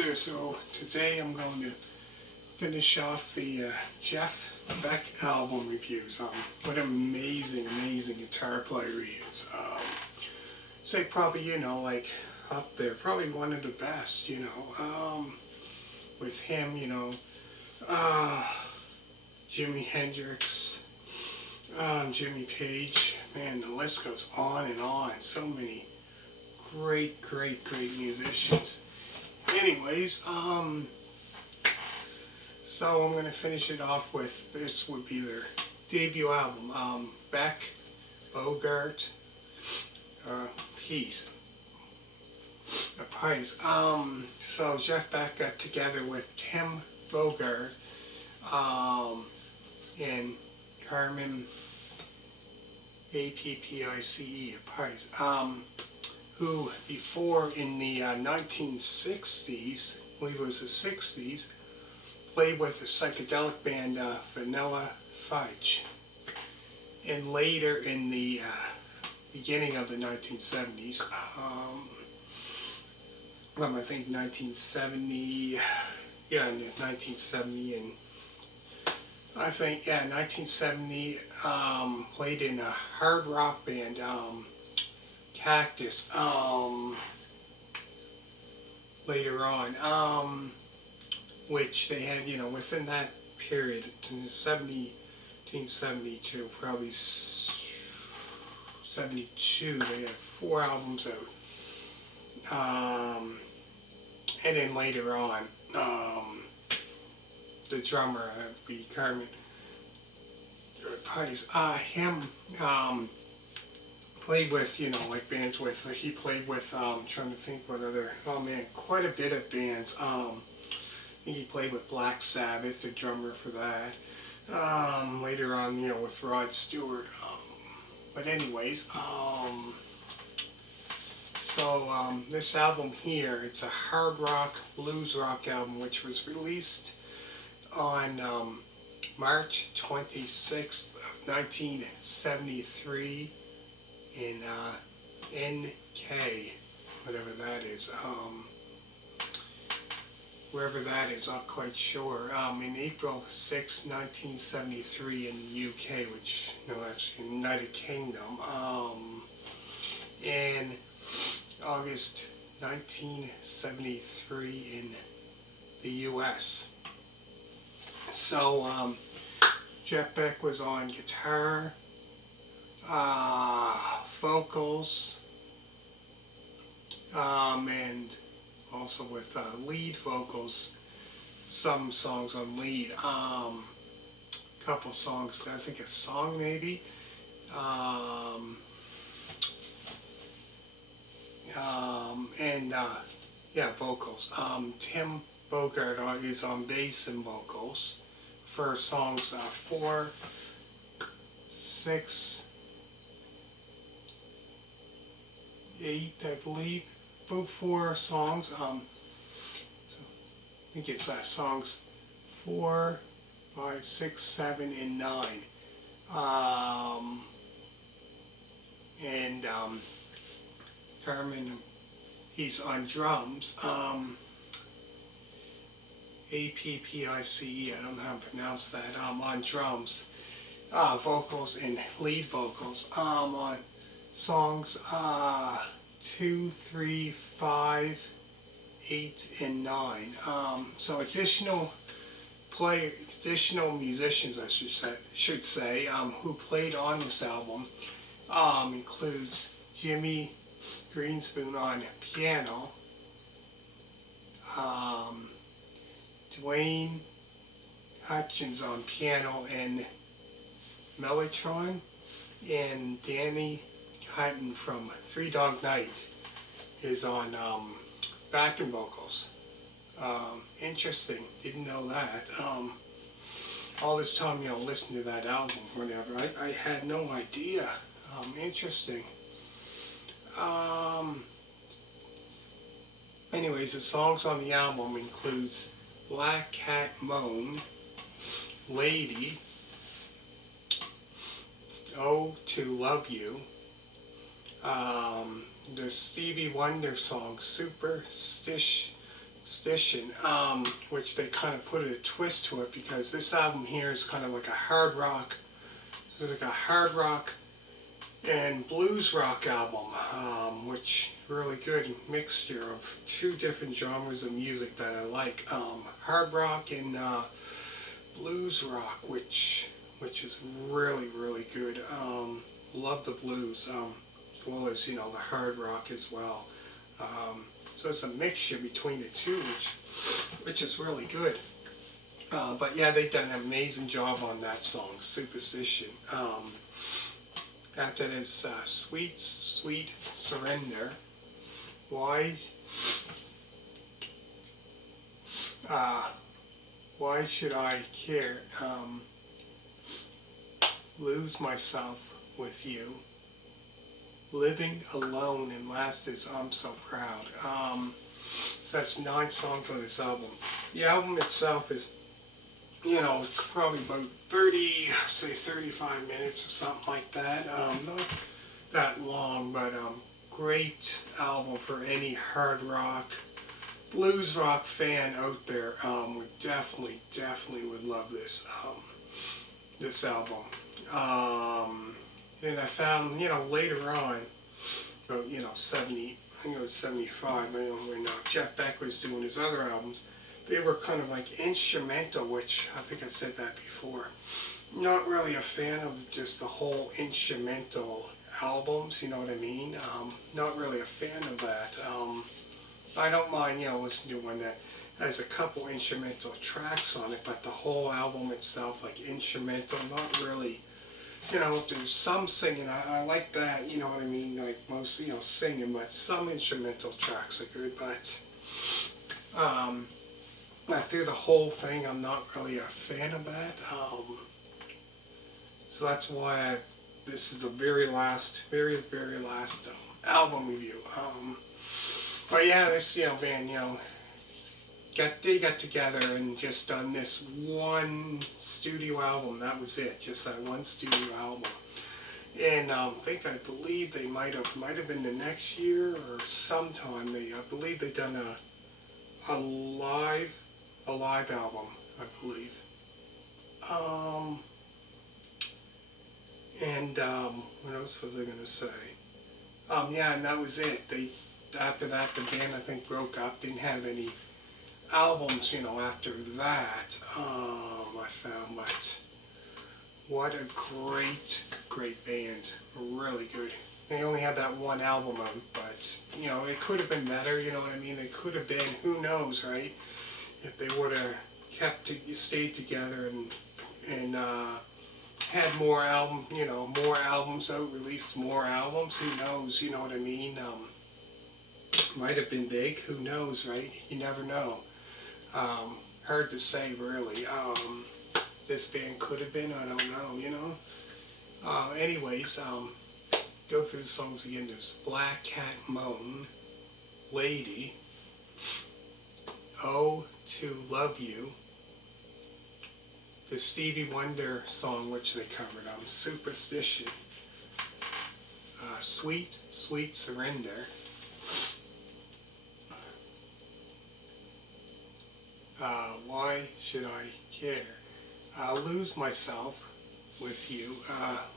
So today I'm going to finish off the Jeff Beck album reviews. What an amazing guitar player he is. Say probably, like up there, probably one of the best, with him, Jimi Hendrix, Jimmy Page, man, the list goes on and on. So many great musicians. Anyways, so I'm gonna finish it off with this would be their debut album, Beck, Bogart, Appice. So Jeff Beck got together with Tim Bogart, and Carmen Appice, who before in the 1960s, I believe it was the 60s, played with the psychedelic band Vanilla Fudge. And later in the beginning of the 1970s, I think 1970, 1970, and I think, 1970, played in a hard rock band, Cactus, later on, which they had, within that period, in 1972, probably 72, they had 4 albums out, and then later on, the drummer, the Carmen Appice, him, played with, like bands with, he played with, trying to think what other, quite a bit of bands. I think he played with Black Sabbath, the drummer for that. Later on, with Rod Stewart. But anyways, so this album here, it's a hard rock, blues rock album, which was released on March 26th of 1973 in NK, whatever that is, wherever that is, not quite sure, in April 6, 1973 in the UK, which, that's the United Kingdom, in August 1973 in the US. So, Jeff Beck was on guitar, vocals, and also with lead vocals, some songs on lead, couple songs, I think a song maybe, and vocals. Tim Bogart is on bass and vocals for songs 4, 6, 8, I believe. About 4 songs. So I think it's songs 4, 5, 6, 7, and 9. And Carmen, he's on drums. Appice, I don't know how to pronounce that. On drums, vocals and lead vocals. On songs 2, 3, 5, 8, and 9. So additional musicians, I should say, who played on this album, includes Jimmy Greenspoon on piano, Dwayne Hutchins on piano and mellotron, and Danny Hutton from Three Dog Night is on backing vocals. Interesting, didn't know that. All this time, listening to that album, whatever, I had no idea. Interesting. Anyways, the songs on the album includes Black Cat Moan, Lady, Oh to Love You, the Stevie Wonder song Superstition, Superstition, which they kind of put a twist to it because this album here is kind of like a hard rock. It's like a hard rock and blues rock album, which really good mixture of two different genres of music that I like. Hard rock and blues rock, which is really really good. Love the blues, as well as the hard rock as well. So it's a mixture between the two, which is really good. But yeah, they've done an amazing job on that song, Superstition. After this, Sweet Sweet Surrender. Why should I care? Lose myself with you. Living Alone, and last is I'm So Proud. That's 9 songs on this album. The album itself is, it's probably about 35 minutes or something like that. Not that long, but great album for any hard rock, blues rock fan out there. Would definitely would love this album. And I found, later on, about 70, I think it was 75, when Jeff Beck was doing his other albums, they were kind of like instrumental, which I think I said that before. Not really a fan of just the whole instrumental albums, you know what I mean? Not really a fan of that. I don't mind, listening to one that has a couple instrumental tracks on it, but the whole album itself, like instrumental, not really. There's some singing, I like that, you know what I mean, like most, singing, but some instrumental tracks are good, but through the whole thing, I'm not really a fan of that. So that's why this is the very last album review. But yeah, this, band, they got together and just done this one studio album. That was it, just that one studio album. And I believe they might have been the next year or sometime. I believe they done a live album, I believe. What else was I gonna say? Yeah, and that was it. After that, the band I think broke up. Didn't have any albums, after that. I found, but what a great band. Really good. They only had that one album out, but it could have been better. You know what I mean? It could have been. Who knows, right? If they would have stayed together and had more albums out, released more albums. Who knows? You know what I mean? Might have been big. Who knows, right? You never know. Hard to say, really. This band could have been. I don't know. Anyways, go through the songs again. There's Black Cat Moan, Lady, Oh to Love You, the Stevie Wonder song which they covered, Superstition, Sweet Sweet Surrender, Why Should I Care, Lose Myself with You,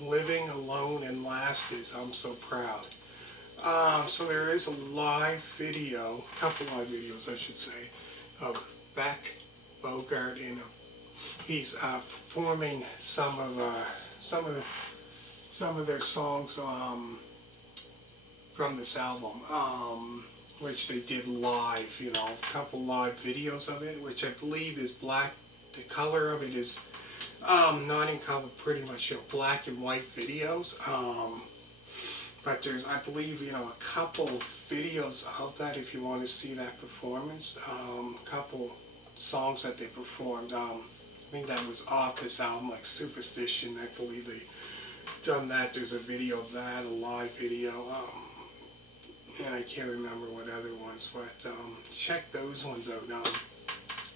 Living Alone, and last is I'm So Proud. So there is a live video, a couple live videos I should say, of Beck, Bogart, and he's performing some of their songs from this album, which they did live. A couple live videos of it, which I believe is black. The color of it is not in color, pretty much black and white videos. But there's, I believe, a couple videos of that if you want to see that performance. A couple songs that they performed. I think that was off this album, like Superstition. I believe they done that. There's a video of that, a live video. And I can't remember what other ones, but check those ones out.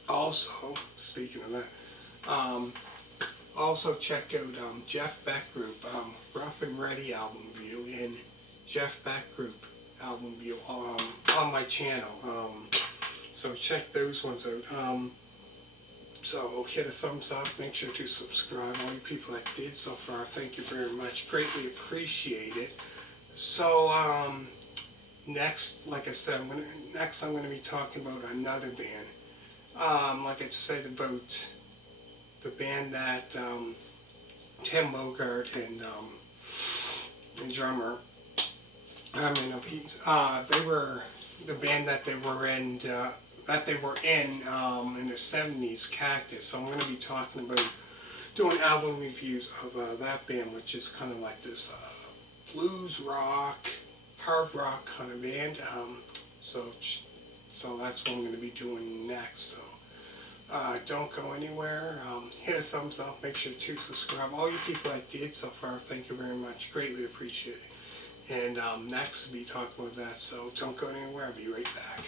Also, speaking of that, also check out Jeff Beck Group, Rough and Ready album review, and Jeff Beck Group album review on my channel. So check those ones out. So hit a thumbs up. Make sure to subscribe. All you people that did so far, thank you very much. Greatly appreciate it. So next, like I said, I'm gonna be talking about another band. Like I said about the band that Tim Bogart and the drummer, Appice, they were the band that they were in. In the 70s, Cactus. So I'm going to be talking about doing album reviews of that band, which is kind of like this blues rock, hard rock kind of band. So that's what I'm going to be doing next. So don't go anywhere. Hit a thumbs up. Make sure to subscribe. All you people that did so far, thank you very much. Greatly appreciate it. And next, we'll be talking about that. So don't go anywhere. I'll be right back.